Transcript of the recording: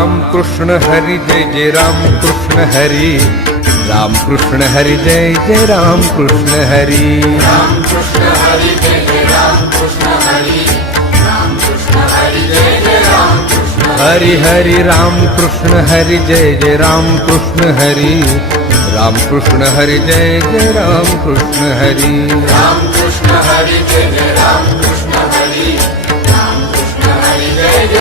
Ram Krishna Hari Jai Jai Ram Krishna Hari Ram Krishna Hari Jai Jai Ram Krishna Hari Ram Krishna Hari Jai Jai Ram Krishna Hari Ram Krishna Hari Jai Jai Ram Krishna Hari Hari Ram Krishna Hari Jai Jai Ram Krishna Hari Ram Krishna Hari Jai Jai Ram Krishna Hari Ram Krishna Hari Jai Jai Ram Krishna Hari Ram Krishna Hari Jai Jai